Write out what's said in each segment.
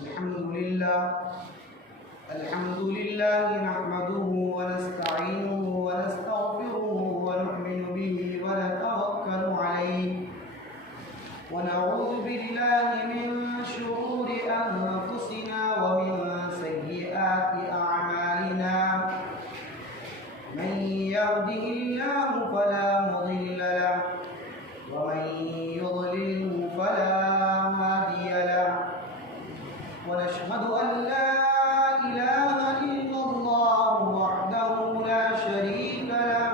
الحمد لله نحمده ونستعينه ونستغفره ونؤمن به ونتوكل عليه ونعوذ بالله من شرور أنفسنا ومن سيئات أعمالنا من يهده الله فلا مضل له ومن يضلله فلا هادي له ونشهد أن لا إله إلا الله وحده لا شريك له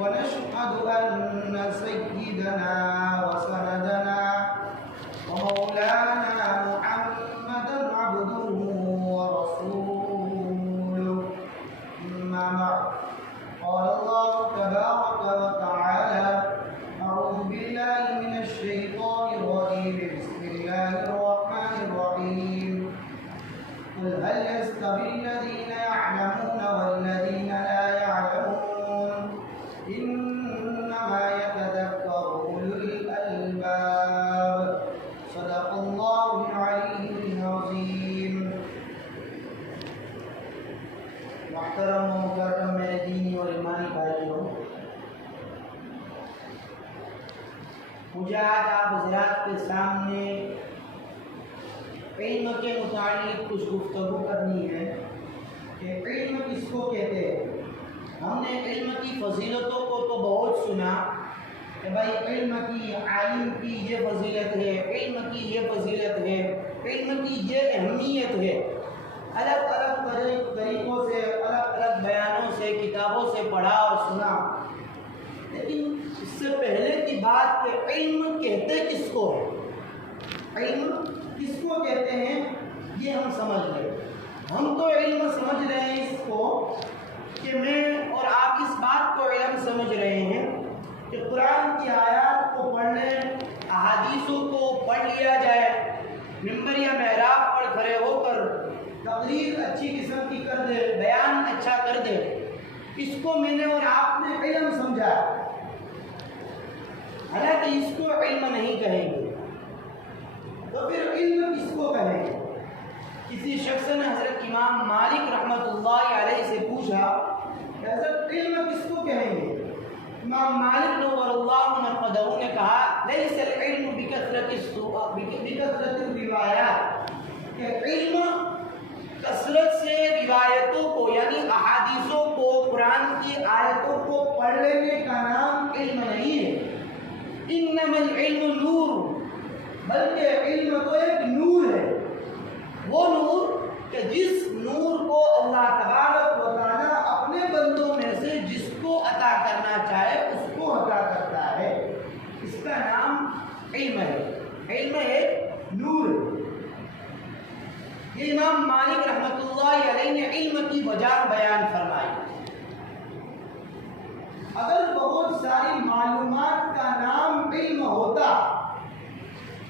ونشهد أن سيدنا وسندنا ومولانا محمدا عبده ورسوله أما بعد قال الله تبارك وتعالى أعوذ بالله من الشيطان الرجيم بسم الله الرحمن الرحيم قل هل يستوي الذين يعلمون والذين لا يعلمون إنما يتذكر أولو الألباب صدق الله العلي العظيم. محترم و مکرم میرے دینی اور ایمانی بھائیوں، مجھے آج آپ حضرات کے سامنے علم کے متعلق کچھ گفتگو کرنی ہے کہ علم کس کو کہتے ہیں. ہم نے علم کی فضیلتوں کو تو بہت سنا کہ بھائی علم کی، عالم کی یہ فضیلت ہے، علم کی یہ فضیلت ہے، علم کی یہ اہمیت ہے. الگ الگ طریقوں سے، الگ الگ بیانوں سے، کتابوں سے پڑھا اور سنا. لیکن اس سے پہلے کی بات کہ علم کہتے کس کو ہے، علم کس کو کہتے ہیں یہ ہم سمجھ لیں. ہم تو علم سمجھ رہے ہیں اس کو کہ میں اور آپ اس بات کو علم سمجھ رہے ہیں کہ قرآن کی آیات کو پڑھ لیں، احادیثوں کو پڑھ لیا جائے، ممبر یا محراب پر کھڑے ہو کر تقریر اچھی قسم کی کر دے، بیان اچھا کر دے. اس کو میں نے اور آپ نے علم سمجھا، حالانکہ اس کو علم نہیں کہیں گے. تو پھر علم کس کو کہیں گے؟ کسی شخص نے حضرت امام مالک رحمۃ اللہ علیہ سے پوچھا کہ حضرت علم کس کو کہیں گے؟ امام مالک نور اللہ مرقدہ نے کہا لیس العلم بکثرت الروایات، کہ علم کثرت سے روایتوں کو یعنی احادیثوں کو، قرآن کی آیتوں کو پڑھ لینے کا نام علم نہیں ہے. انما العلم نور، بلکہ علم تو ایک نور ہے. وہ نور کہ جس نور کو اللہ تبارک و تعالی اپنے بندوں میں سے جس کو عطا کرنا چاہے اس کو عطا کرتا ہے. اس کا نام علم ہے. علم ایک نور ہے. یہ امام مالک رحمۃ اللہ علیہ نے علم کی وجہ بیان فرمائی. اگر بہت ساری معلومات کا نام علم ہوتا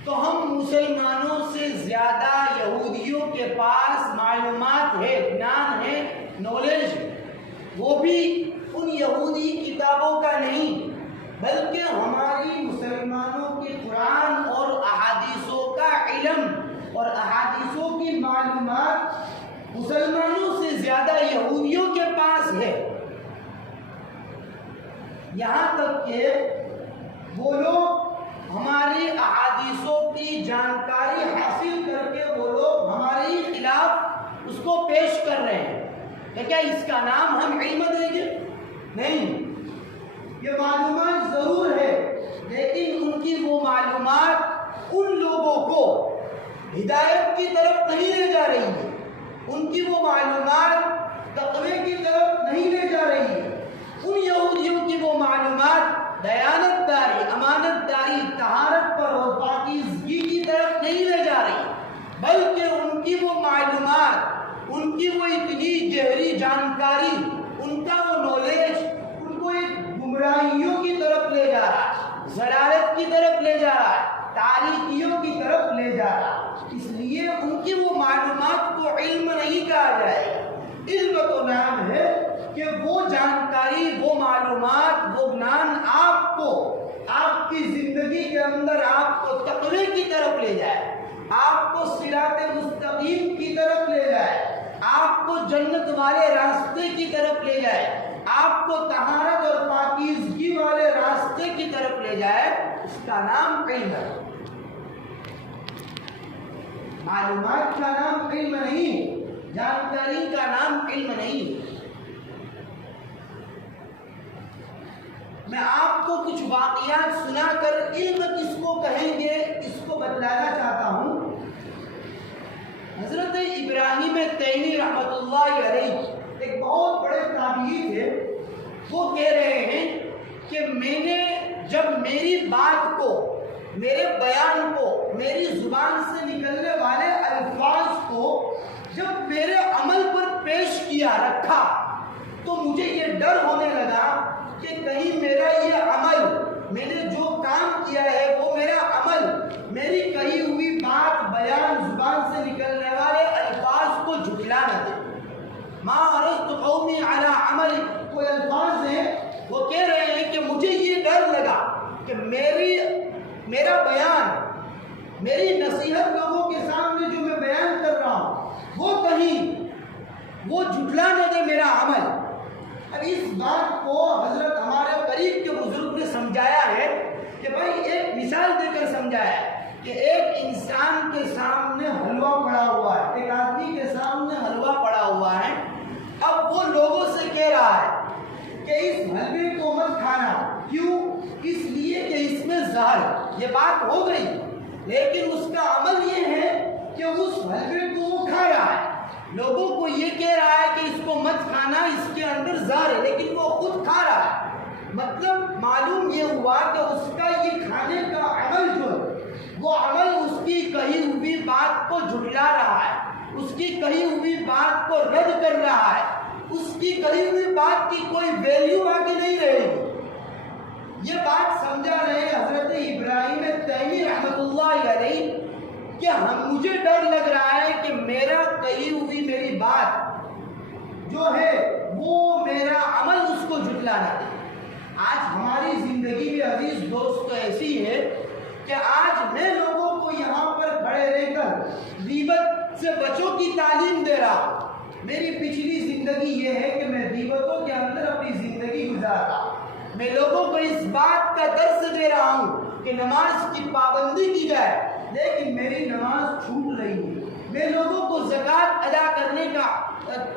تو ہم مسلمانوں سے زیادہ یہودیوں کے پاس معلومات ہے، گنان ہے، نالج. وہ بھی ان یہودی کتابوں کا نہیں بلکہ ہماری مسلمانوں کے قرآن اور احادیثوں کا علم اور احادیثوں کی معلومات مسلمانوں سے زیادہ یہودیوں کے پاس ہے. یہاں تک کہ وہ لوگ ہماری احادیثوں کی جانکاری حاصل کر کے وہ لوگ ہمارے خلاف اس کو پیش کر رہے ہیں. کہ کیا اس کا نام ہم علم دیں گے؟ نہیں. یہ معلومات ضرور ہے لیکن ان کی وہ معلومات ان لوگوں کو ہدایت کی طرف نہیں لے جا رہی ہے. ان کی وہ معلومات تقوی کی طرف نہیں لے جا رہی ہے. ان یہودیوں کی وہ معلومات دیانت داری، امانت داری، طہارت پر اور پاکیزگی کی طرف نہیں لے جا رہی، بلکہ ان کی وہ معلومات، ان کی وہ اتنی گہری جانکاری، ان کا وہ نالج ان کو ایک گمراہیوں کی طرف لے جا رہا ہے، ضلالت کی طرف لے جا رہا ہے، تاریکیوں کی طرف لے جا رہا ہے. اس لیے ان کی وہ معلومات کو علم نہیں کہا جائے گا. علم تو نام ہے کہ وہ جانکاری، وہ معلومات، وہ گنان آپ کو آپ کی زندگی کے اندر آپ کو تقوی کی طرف لے جائے، آپ کو صراط آپ کو جنت والے راستے کی طرف لے جائے، آپ کو طہارت اور پاکیزگی والے راستے کی طرف لے جائے، اس کا نام علم ہے۔ معلومات کا نام علم نہیں، جانکاری کا نام علم نہیں۔ میں آپ کو کچھ واقعات سنا کر علم کس کو کہیں گے اس کو بتلانا چاہتا ہوں۔ حضرت ابراہیم تیمی رحمۃ اللہ علیہ ایک بہت بڑے تابعی تھے، وہ کہہ رہے ہیں کہ میں نے جب میری بات کو، میرے بیان کو، میری زبان سے نکلنے والے الفاظ کو جب میرے عمل پر پیش کیا رکھا تو مجھے یہ ڈر ہونے لگا کہ کہیں میرا یہ عمل، میں نے جو کام کیا ہے وہ میرا عمل، میری کہی ہوئی بات، بیان، زبان سے نکلنے والے الفاظ کو جھٹلا نہ دے۔ ما عرضت قومی علی عمل، کوئی الفاظ ہیں وہ کہہ رہے ہیں کہ مجھے یہ ڈر لگا کہ میرا بیان، میری نصیحت لوگوں کے سامنے جو میں بیان کر رہا ہوں وہ کہیں وہ جھٹلا نہ دے میرا عمل۔ اب اس بات کو حضرت ہمارے قریب کے بزرگ نے سمجھایا ہے کہ بھائی ایک مثال دے کر سمجھایا ہے کہ ایک انسان کے سامنے حلوہ پڑا ہوا ہے، ایک آدمی کے سامنے حلوہ پڑا ہوا ہے، اب وہ لوگوں سے کہہ رہا ہے کہ اس حلوے کو مت کھانا، کیوں؟ اس لیے کہ اس میں زہر ہے۔ یہ بات ہو گئی، لیکن اس کا عمل یہ ہے کہ اس حلوے کو وہ کھا رہا ہے، لوگوں کو یہ کہہ رہا ہے کہ اس کو مت کھانا، اس کے اندر زہر ہے، لیکن وہ خود کھا رہا ہے۔ مطلب معلوم یہ ہوا کہ اس کا یہ کھانے کا عمل جو ہے وہ عمل اس کی کہی ہوئی بات کو جھٹلا رہا ہے، اس کی کہی ہوئی بات کو رد کر رہا ہے، اس کی کہی ہوئی بات کی کوئی ویلیو آگے نہیں رہے گی۔ یہ بات سمجھا رہے حضرت ابراہیم تیمی رحمۃ اللہ علیہ کہ مجھے ڈر لگ رہا ہے کہ میرا کہی ہوئی میری بات جو ہے وہ میرا عمل اس کو جھٹلا نہ دے۔ آج ہماری زندگی میں عزیز دوست ایسی ہے کہ آج میں لوگوں کو یہاں پر کھڑے رہ کر غیبت سے بچوں کی تعلیم دے رہا ہوں۔ میری پچھلی زندگی یہ ہے کہ میں غیبتوں کے اندر اپنی زندگی گزارتا ہوں۔ میں لوگوں کو اس بات کا درس دے رہا ہوں کہ نماز کی پابندی کی جائے، لیکن میری نماز چھوٹ رہی ہے۔ میں لوگوں کو زکوٰۃ ادا کرنے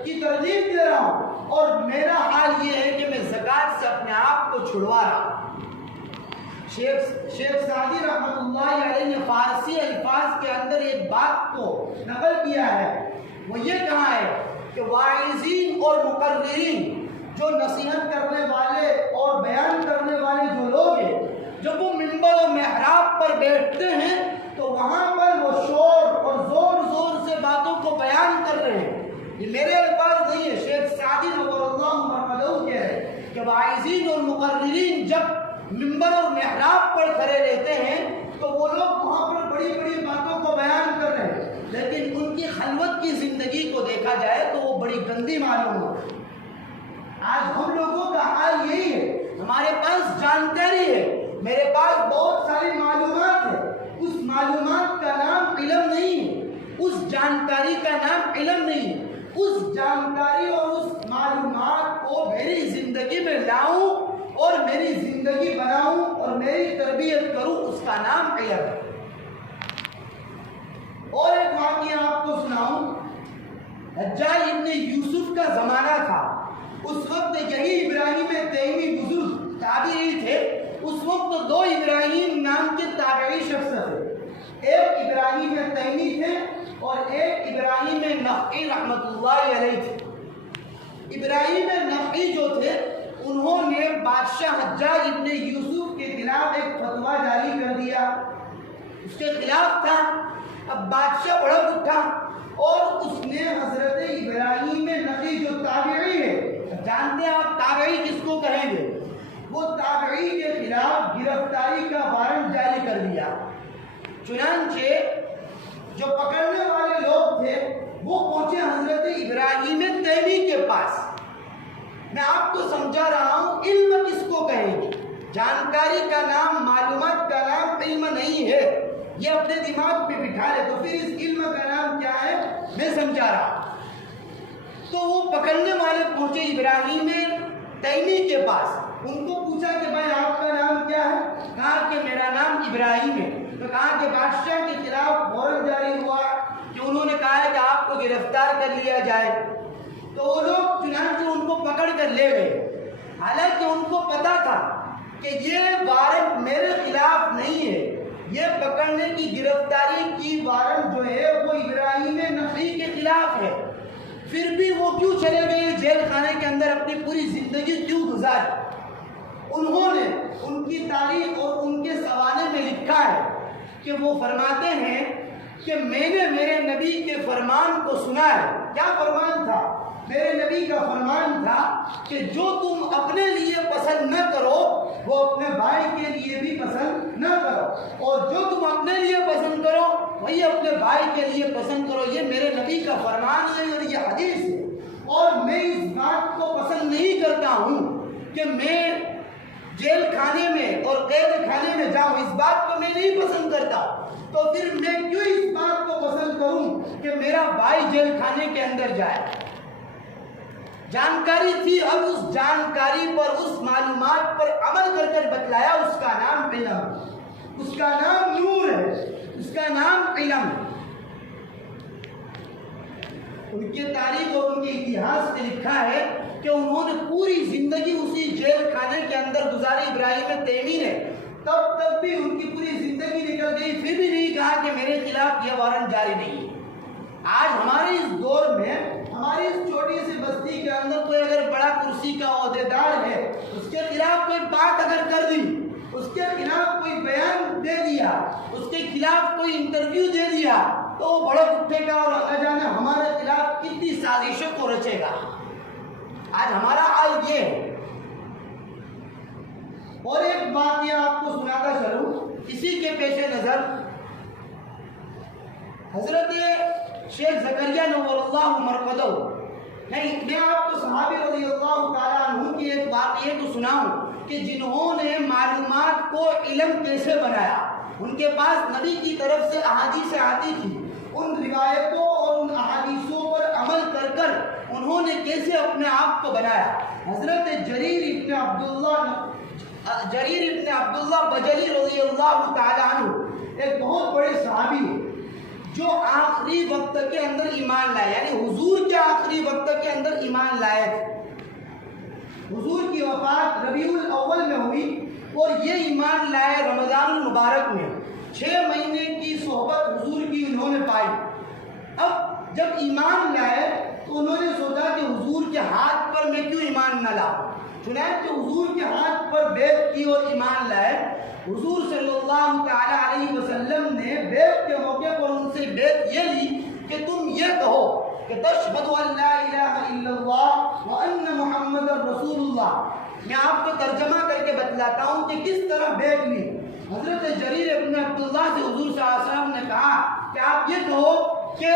کی ترغیب دے رہا ہوں، اور میرا حال یہ ہے کہ میں زکوٰۃ سے اپنے آپ کو چھڑوا رہا ہوں۔ شیخ سعدی رحمۃ اللہ علیہ نے فارسی الفاظ کے اندر ایک بات کو نقل کیا ہے، وہ یہ کہا ہے کہ واعظین اور مقررین، جو نصیحت کرنے والے اور بیان کرنے والے جو لوگ ہیں، جب وہ منبر و محراب پر بیٹھتے ہیں تو وہاں پر وہ شور اور زور زور سے باتوں کو بیان کر رہے ہیں۔ یہ میرے الفاظ نہیں ہے، شیخ سعدی نور اللہ مرحمہ کہہ رہے ہیں کہ واعظین اور مقررین جب منبر اور محراب پر کھڑے رہتے ہیں تو وہ لوگ وہاں پر بڑی بڑی باتوں کو بیان کر رہے ہیں، لیکن ان کی خلوت کی زندگی کو دیکھا جائے تو وہ بڑی گندی معلوم ہوتی ہے۔ آج ہم لوگوں کا حال یہی ہے، ہمارے پاس جانکاری ہے، میرے پاس بہت ساری معلومات ہے، اس معلومات کا نام علم نہیں ہے، اس جانکاری کا نام علم نہیں ہے۔ اس جانکاری اور اس معلومات کو میری زندگی میں لاؤں اور میری زندگی بناؤں اور میری تربیت کروں، اس کا نام علم ہے۔ اور ایک واقعہ آپ کو سناؤں، حجاج ابن یوسف کا زمانہ تھا، اس وقت یہی ابراہیم تیمی بزرگ تابعی تھے، اس وقت دو ابراہیم نام کے تابعی شخص تھے، ایک ابراہیم تیمی تھے اور ایک ابراہیم نخعی رحمۃ اللہ علیہ تھے۔ ابراہیم نخعی جو تھے انہوں نے بادشاہ حجاج ابن یوسف کے خلاف ایک فتویٰ جاری کر دیا، اس کے خلاف تھا۔ اب بادشاہ بھڑک اٹھا اور اس نے حضرت ابراہیم نخعی جو تابعی ہے، جانتے ہیں آپ تابعی کس کو کہیں گے، وہ تابعی کے خلاف گرفتاری کا وارنٹ جاری کر دیا۔ چنانچہ جو پکڑنے والے لوگ تھے وہ پہنچے حضرت ابراہیم تیمی کے پاس۔ میں آپ کو سمجھا رہا ہوں علم کس کو کہیں گے، جانکاری کا نام، معلومات کا نام علم نہیں ہے، یہ اپنے دماغ پہ بٹھا لے تو پھر اس علم کا نام کیا ہے میں سمجھا رہا ہوں۔ تو وہ پکڑنے والے پہنچے ابراہیم تیمی کے پاس، ان کو پوچھا کہ بھائی آپ کا نام کیا ہے؟ کہا کہ میرا نام ابراہیم ہے۔ تو کہا کہ بادشاہ کے خلاف وارنٹ جاری ہوا کہ انہوں نے کہا ہے کہ آپ کو گرفتار کر لیا جائے۔ تو وہ لوگ چنانچہ ان کو پکڑ کر لے گئے، حالانکہ ان کو پتا تھا کہ یہ وارنٹ میرے خلاف نہیں ہے، یہ پکڑنے کی گرفتاری کی وارنٹ جو ہے وہ ابراہیم نخعی کے خلاف ہے۔ پھر بھی وہ کیوں چلے گئے جیل خانے کے اندر، اپنی پوری زندگی کیوں گزاری؟ انہوں نے ان کی تاریخ اور ان کے سوانح میں لکھا ہے کہ وہ فرماتے ہیں کہ میں نے میرے نبی کے فرمان کو سنا ہے۔ کیا فرمان تھا؟ میرے نبی کا فرمان تھا کہ جو تم اپنے لیے پسند نہ کرو وہ اپنے بھائی کے لیے بھی پسند نہ کرو، اور جو تم اپنے لیے پسند کرو وہی اپنے بھائی کے لیے پسند کرو۔ یہ میرے نبی کا فرمان ہے اور یہ حدیث ہے، اور میں اس بات کو پسند نہیں کرتا ہوں کہ میں جیل خانے میں اور قید خانے میں جاؤں، اس بات کو میں نہیں پسند کرتا۔ تو پھر میں کیوں اس بات کو پسند کروں کہ میرا بھائی جیل خانے کے اندر جائے؟ جانکاری تھی، اب اس جانکاری پر، اس معلومات پر عمل کر کر بتلایا۔ اس کا نام علم، اس کا نام نور ہے، اس کا نام علم ہے۔ ان کی تاریخ اور ان کے اتہاس میں لکھا ہے کہ انہوں نے پوری زندگی اسی جیل خانے کے اندر گزاری، ابراہیم تیمی نے۔ تب بھی ان کی پوری زندگی نکل گئی، پھر بھی نہیں کہا کہ میرے خلاف یہ وارنٹ جاری نہیں ہے۔ آج ہمارے اس دور میں، ہماری اس چھوٹی سی بستی کے اندر کوئی اگر بڑا کرسی کا عہدیدار ہے، اس کے خلاف کوئی بات اگر کر دی، اس کے خلاف کوئی بیان دے دیا، اس کے خلاف کوئی انٹرویو دے دیا، تو وہ بڑا اٹھے گا اور نہ جانے ہمارے خلاف کتنی سازشوں کو رچے گا۔ آج ہمارا حال یہ ہے۔ اور ایک واقعہ آپ کو سناتا چلوں اسی کے پیش نظر، حضرت شیخ زکریا نور اللہ مرقدہ، میں آپ کو صحابی رضی اللہ تعالیٰ عنہ کی ایک واقعے کو سناؤں کہ جنہوں نے معلومات کو علم کیسے بنایا۔ ان کے پاس نبی کی طرف سے احادیث آتی تھی، ان روایتوں اور ان احادیثوں پر عمل کر کر انہوں نے کیسے اپنے آپ کو بنایا۔ حضرت جریر ابن عبداللہ بجلی رضی اللہ تعالیٰ عنہ ایک بہت بڑے صحابی ہیں جو آخری وقت کے اندر ایمان لائے، یعنی حضور کے آخری وقت کے اندر ایمان لائے۔ حضور کی وفات ربیع الاول میں ہوئی اور یہ ایمان لائے رمضان المبارک میں۔ 6 مہینے کی صحبت حضور کی انہوں نے پائی۔ اب جب ایمان لائے تو انہوں نے سوچا کہ حضور کے ہاتھ پر میں کیوں ایمان نہ لاؤں، چنانچہ حضور کے ہاتھ پر بیعت کی اور ایمان لائے۔ حضور صلی اللہ تعالیٰ علیہ وسلم نے بیعت کے موقع پر ان سے بیعت یہ لی کہ تم یہ کہو کہ تشہد ان لا الہ الا اللہ وان محمد رسول اللہ۔ میں آپ کو ترجمہ کر کے بتلاتا ہوں کہ کس طرح بیعت لی۔ حضرت جریر ابن عبداللہ سے حضور صلی اللہ علیہ وسلم نے کہا کہ آپ یہ کہو کہ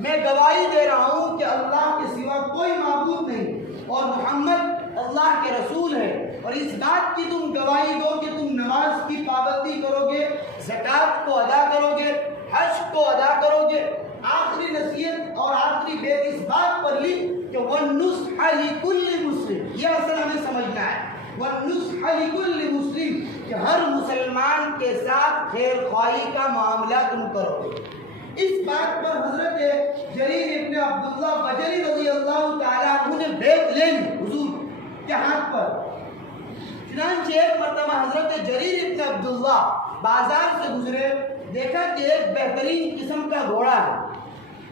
میں گواہی دے رہا ہوں کہ اللہ کے سوا کوئی معبود نہیں اور محمد اللہ کے رسول ہے، اور اس بات کی تم گواہی دو کہ تم نماز کی پابندی کرو گے، زکوٰۃ کو ادا کرو گے، حج کو ادا کرو گے۔ آخری نصیحت اور آخری بیعت اس بات پر لی کہ وَالنُّصْحَ لِكُلِّ مُسْلِمٍ، یہ اصل ہمیں سمجھنا ہے، وَالنُّصْحَ لِكُلِّ مُسْلِمٍ، کہ ہر مسلمان کے ساتھ خیر خواہی کا معاملہ تم کرو گے۔ اس بات پر حضرت جریر ابن عبداللہ بجلی رضی اللہ تعالیٰ عنہ نے بیعت لے لی حضور کے ہاتھ پر۔ چنانچہ ایک مرتبہ حضرت جریر ابن عبداللہ بازار سے گزرے، دیکھا کہ ایک بہترین قسم کا گھوڑا ہے،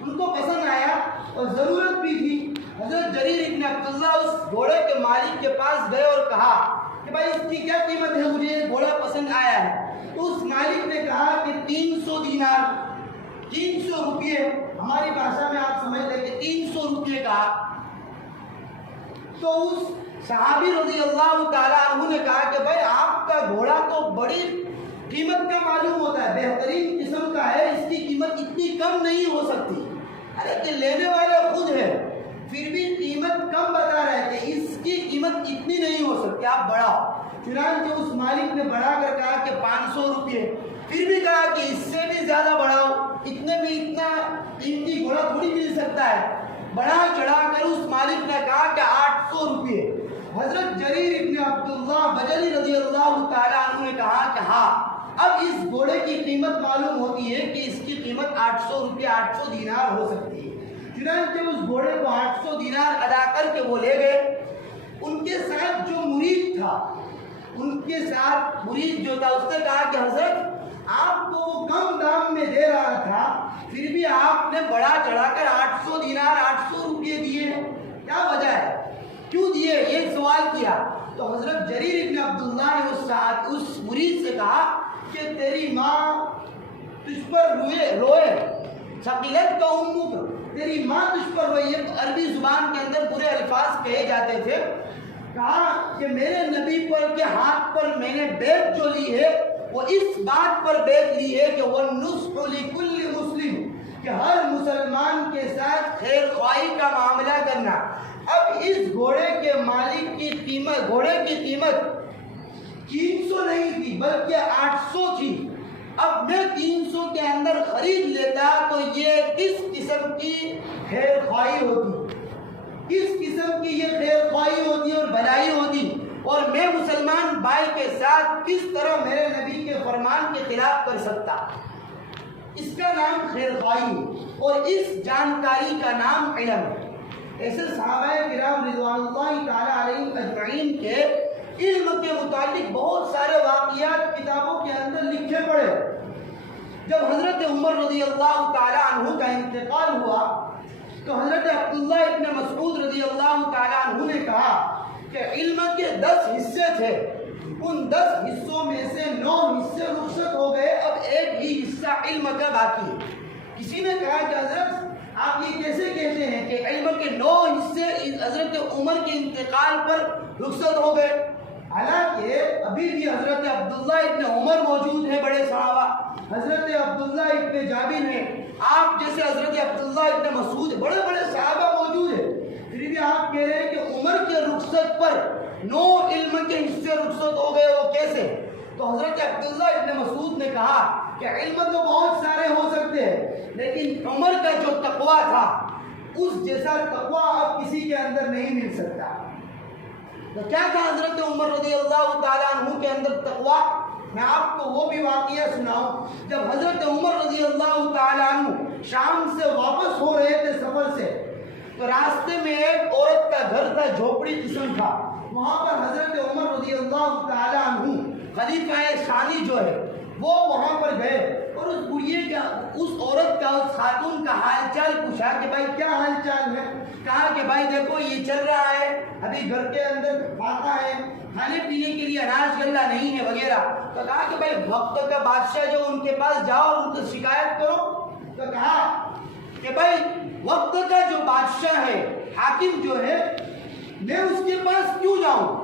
ان کو پسند آیا اور ضرورت بھی تھی۔ حضرت جریر ابن عبداللہ اس گھوڑے کے مالک کے پاس گئے اور کہا کہ بھائی اس کی کیا قیمت ہے، مجھے یہ گھوڑا پسند آیا ہے۔ تو اس مالک نے کہا کہ 300 دینار، 300 روپیے، ہماری بھاشا میں آپ سمجھ لیں کہ 300 روپیے کہا۔ تو اس صحابی رضی اللہ تعالیٰ عنہ نے کہا کہ بھائی آپ کا گھوڑا تو بڑی قیمت کا معلوم ہوتا ہے، بہترین قسم کا ہے، اس کی قیمت اتنی کم نہیں ہو سکتی۔ ارے کہ لینے والے خود ہے، پھر بھی قیمت کم بتا رہے کہ اس کی قیمت اتنی نہیں ہو سکتی، آپ بڑھاؤ۔ چنانچہ اس مالک نے بڑھا کر کہا کہ 500 روپیے، پھر بھی کہا کہ اس سے بھی زیادہ بڑھاؤ، اتنے میں اتنا قیمتی گھوڑا تھوڑی مل سکتا ہے۔ بڑھا چڑھا کر اس مالک نے کہا کہ 800 روپے۔ حضرت جریر ابن عبداللہ بجلی رضی اللہ تعالیٰ عنہ نے کہا کہ ہاں اب اس گھوڑے کی قیمت معلوم ہوتی ہے کہ اس کی قیمت 800 روپے 800 دینار ہو سکتی ہے۔ چنانچہ اس گھوڑے کو 800 دینار ادا کر کے وہ لے گئے۔ ان کے ساتھ جو مرید تھا، ان کے ساتھ مرید جو تھا، اس نے کہا کہ حضرت آپ کو وہ کم دام میں دے رہا تھا، پھر بھی آپ نے بڑا چڑھا کر 800 دینار 800 روپے دیے، کیا وجہ ہے، کیوں دیے؟ یہ سوال کیا تو حضرت جریر ابن عبداللہ نے اس مرید سے کہا کہ تیری ماں تجھ پر روئے، ثقلت کا امک، تیری ماں تجھ پر روئی ہے۔ عربی زبان کے اندر برے الفاظ کہے جاتے تھے۔ کہا کہ میرے نبی پر کے ہاتھ پر میں نے بیعت جو لی ہے وہ اس بات پر بیعت لی ہے کہ وَالنُّصْحُ لِكُلِّ مُسْلِمٍ، کہ ہر مسلمان کے ساتھ خیر خواہی کا معاملہ کرنا۔ اب اس گھوڑے کے مالک کی قیمت، گھوڑے کی قیمت 300 نہیں تھی بلکہ 800 تھی۔ اب میں 300 کے اندر خرید لیتا تو یہ کس قسم کی خیر خواہی ہوتی، کس قسم کی یہ خیر خواہی ہوتی اور بھلائی ہوتی، اور میں مسلمان بھائی کے ساتھ کس طرح میرے نبی کے فرمان کے خلاف کر سکتا۔ اس کا نام خیر خواہی اور اس جانکاری کا نام علم ہے۔ ایسے صحابہ کرام رضوان اللہ تعالی علیہم اجمعین کے علم کے متعلق بہت سارے واقعات کتابوں کے اندر لکھے پڑے۔ جب حضرت عمر رضی اللہ تعالی عنہ کا انتقال ہوا تو حضرت عبداللہ ابن مسعود رضی اللہ تعالی عنہ نے کہا کہ علم کے 10 حصے تھے، ان 10 حصوں میں سے 9 حصے رخصت ہو گئے، اب ایک ہی حصہ علم کا باقی ہے۔ کسی نے کہا کہ حضرت آپ یہ کیسے کہتے ہیں کہ علم کے 9 حصے حضرت عمر کے انتقال پر رخصت ہو گئے؟ حالانکہ ابھی بھی حضرت عبداللہ ابن عمر موجود ہیں، بڑے صحابہ، حضرت عبداللہ ابن جابر ہیں، آپ جیسے حضرت عبداللہ ابن مسعود، بڑے بڑے صحابہ موجود ہیں، پھر بھی آپ کہہ رہے ہیں کہ عمر کے رخصت پر 9 علم کے حصے رخصت ہو گئے، وہ کیسے؟ تو حضرت عبداللہ ابن مسعود نے کہا کہ علم تو بہت سارے ہو سکتے ہیں لیکن عمر کا جو تقویٰ تھا اس جیسا تقویٰ اب کسی کے اندر نہیں مل سکتا۔ تو کیا تھا حضرت عمر رضی اللہ تعالیٰ عنہ کے اندر تقویٰ؟ میں آپ کو وہ بھی واقعہ سناؤں۔ جب حضرت عمر رضی اللہ تعالیٰ عنہ شام سے واپس ہو رہے تھے سفر سے، تو راستے میں ایک عورت کا گھر تھا، جھوپڑی قسم تھا، وہاں پر حضرت عمر رضی اللہ تعالیٰ عنہ خلیفہ ثانی جو ہے وہ وہاں پر گئے اور اس بڑھیے کا، اس عورت کا، اس خاتون کا حال چال پوچھا کہ بھائی کیا حال چال ہے؟ کہا کہ بھائی دیکھو یہ چل رہا ہے، ابھی گھر کے اندر پاتا ہے، کھانے پینے کے لیے اناج غلہ نہیں ہے وغیرہ۔ تو کہا کہ بھائی وقت کا بادشاہ جو ان کے پاس جاؤ اور ان کو شکایت کرو۔ تو کہا کہ بھائی وقت کا جو بادشاہ ہے، حاکم جو ہے، میں اس کے پاس کیوں جاؤں؟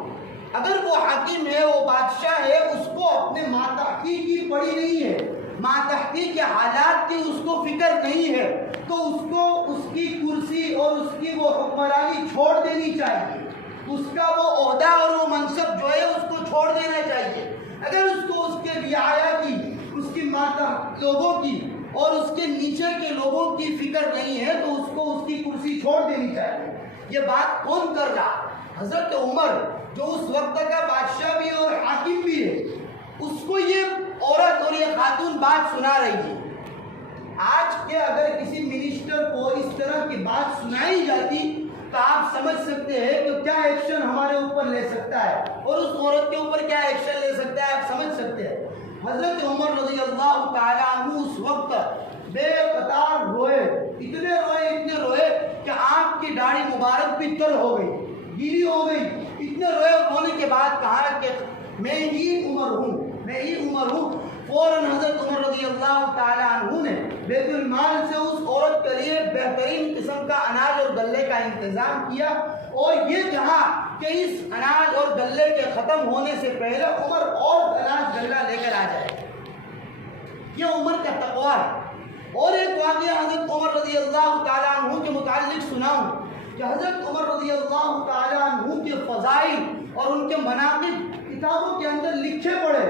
اگر وہ حاکم ہے، وہ بادشاہ ہے، اس کو اپنے ماتحتی کی پڑی نہیں ہے، ماتحتی کے حالات کی اس کو فکر نہیں ہے، تو اس کو اس کی کرسی اور اس کی وہ حکمرانی چھوڑ دینی چاہیے، اس کا وہ عہدہ اور وہ منصب جو ہے اس کو چھوڑ دینا چاہیے۔ اگر اس کو اس کے رعایا کی، اس کی ماتحت لوگوں کی اور اس کے نیچے کے لوگوں کی فکر نہیں ہے تو اس کو اس کی کرسی چھوڑ دینی چاہیے۔ یہ بات کون کر رہا؟ حضرت عمر جو اس وقت کا بادشاہ بھی اور حاکم بھی ہے، اس کو یہ عورت اور یہ خاتون بات سنا رہی ہے۔ آج کے اگر کسی منسٹر کو اس طرح کی بات سنائی جاتی تو آپ سمجھ سکتے ہیں کہ کیا ایکشن ہمارے اوپر لے سکتا ہے اور اس عورت کے اوپر کیا ایکشن لے سکتا ہے، آپ سمجھ سکتے ہیں۔ حضرت عمر رضی اللہ تعالیٰ عنہ اس وقت بے قطار روئے، اتنے روئے کہ آپ کی داڑھی مبارک بھی تر ہو گئی، گیلی ہو گئی۔ اتنے روئے ہونے کے بعد کہا کہ میں ہی عمر ہوں۔ فوراً حضرت عمر رضی اللہ تعالیٰ عنہ نے بیت المال سے اس عورت کے لیے بہترین قسم کا اناج اور غلے کا انتظام کیا اور یہ کہا کہ اس اناج اور غلے کے ختم ہونے سے پہلے عمر اور اناج غلہ لے کر آ جائے۔ یہ عمر کا تقویٰ ہے۔ اور ایک واقعہ حضرت عمر رضی اللہ تعالیٰ عنہ کے متعلق سناؤں کہ حضرت عمر رضی اللہ تعالیٰ عنہ کے فضائل اور ان کے مناقب کتابوں کے اندر لکھے پڑے،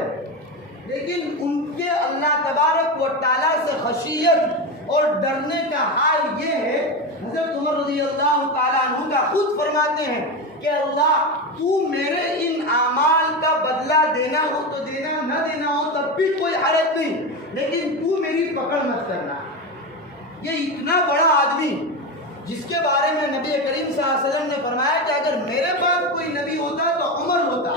لیکن ان کے اللہ تبارک و تعالیٰ سے خشیت اور ڈرنے کا حال یہ ہے حضرت عمر رضی اللہ تعالیٰ عنہ کا خود فرماتے ہیں کہ اللہ تو میرے ان اعمال کا بدلہ دینا ہو تو دینا، نہ دینا ہو تب بھی کوئی حرج نہیں، لیکن تو میری پکڑ مت کرنا۔ یہ اتنا بڑا آدمی جس کے بارے میں نبی کریم صلی اللہ علیہ وسلم نے فرمایا کہ اگر میرے پاس کوئی نبی ہوتا تو عمر ہوتا،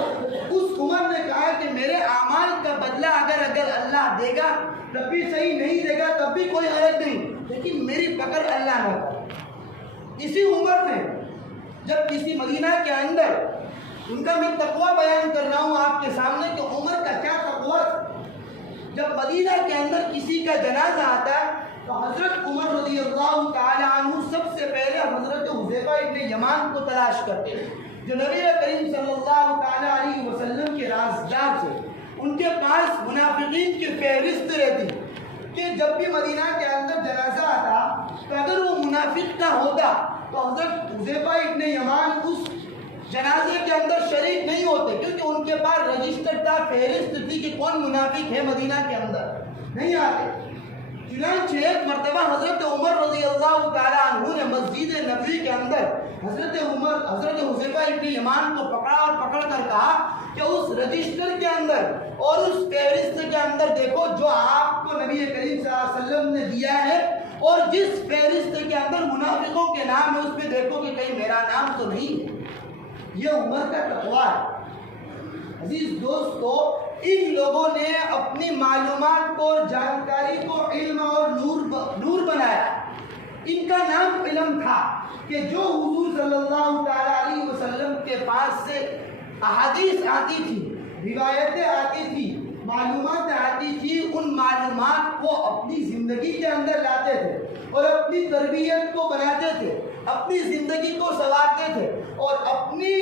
اس عمر نے کہا کہ میرے اعمال کا بدلہ اگر اللہ دے گا تب بھی صحیح، نہیں دے گا تب بھی کوئی حرج نہیں، لیکن میری پکڑ اللہ نہ کرے۔ اسی عمر نے جب کسی مدینہ کے اندر، ان کا میں تقویٰ بیان کر رہا ہوں آپ کے سامنے کہ عمر کا کیا تقویٰ، جب مدینہ کے اندر کسی کا جنازہ آتا ہے تو حضرت عمر رضی اللہ تعالیٰ عنہ سب سے پہلے حضرت حذیفہ ابن یمان کو تلاش کرتے ہیں، جو نبی کریم صلی اللہ تعالیٰ علیہ وسلم کے رازدار تھے۔ ان کے پاس منافقین کی فہرست رہتی کہ جب بھی مدینہ کے اندر جنازہ آتا تو اگر وہ منافق نہ ہوتا تو حضرت حذیفہ ابن یمان اس جنازے کے اندر شریک نہیں ہوتے، کیونکہ ان کے پاس رجسٹر تھا، فہرست تھی کہ کون منافق ہے مدینہ کے اندر، نہیں آتے۔ چنانچہ ایک مرتبہ حضرت عمر رضی اللہ تعالیٰ عنہ نے مسجد نبوی کے اندر حضرت حذیفہ ابن یمان کو پکڑا اور پکڑ کر کہا کہ اس رجسٹر کے اندر اور اس فہرست کے اندر دیکھو جو آپ کو نبی کریم صلی اللہ علیہ وسلم نے دیا ہے، اور جس فہرست کے اندر منافقوں کے نام ہے اس پہ دیکھو کہ کہیں میرا نام تو نہیں ہے۔ یہ عمر کا تقویٰ ہے۔ عزیز دوستو، ان لوگوں نے اپنی معلومات کو، جانکاری کو علم اور نور بنایا۔ ان کا نام علم تھا کہ جو حضور صلی اللہ تعالیٰ علیہ وسلم کے پاس سے احادیث آتی تھی، روایتیں آتی تھی، معلومات آتی تھی، ان معلومات کو اپنی زندگی کے اندر لاتے تھے اور اپنی تربیت کو بناتے تھے، اپنی زندگی کو سنوارتے تھے، اور اپنی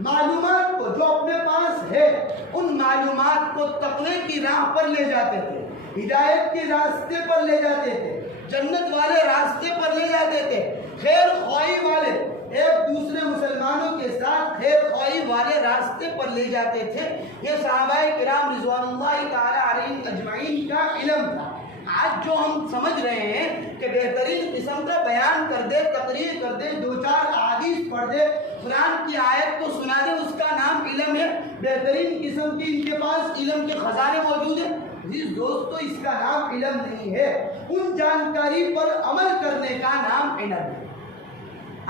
معلومات کو جو اپنے پاس ہے ان معلومات کو تقوی کی راہ پر لے جاتے تھے، ہدایت کے راستے پر لے جاتے تھے، جنت والے راستے پر لے جاتے تھے، خیر خواہی والے، ایک دوسرے مسلمانوں کے ساتھ خیر خواہی والے راستے پر لے جاتے تھے۔ یہ صحابہ کرام رضوان اللہ تعالی علیہم اجمعین کا علم تھا۔ آج جو ہم سمجھ رہے ہیں کہ بہترین قسم کا بیان کر دے، تقریر کر دے، دو چار احادیث پڑھ دے، قرآن کی آیت کو سنا دے، اس کا نام علم ہے، بہترین قسم کی ان کے پاس علم کے خزانے موجود ہیں۔ عزیز دوستو، اس کا نام علم نہیں ہے، ان جانکاری پر عمل کرنے کا نام علم ہے۔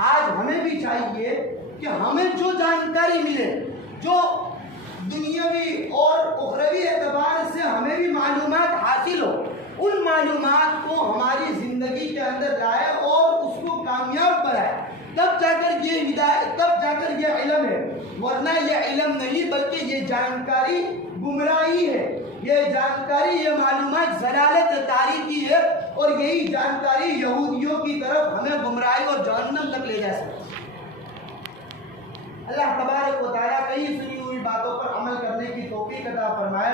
آج ہمیں بھی چاہیے کہ ہمیں جو جانکاری ملے، جو دنیاوی اور اخروی اعتبار سے ہمیں بھی معلومات حاصل ہو، ان معلومات کو ہماری زندگی کے اندر لائے اور اس کو کامیاب بنائے، تب جا کر یہ ہدایت، تب جا کر یہ علم ہے، ورنہ یہ علم نہیں بلکہ یہ جانکاری گمراہی ہے، یہ جانکاری، یہ معلومات ضلالت تاریخی ہے، اور یہی جانکاری یہودیوں کی طرف ہمیں گمراہی اور جہنم تک لے جا سکتی ہے۔ اللہ تبارک و تعالیٰ کئی سنی ہوئی باتوں پر عمل کرنے کی توفیق عطا فرمائے۔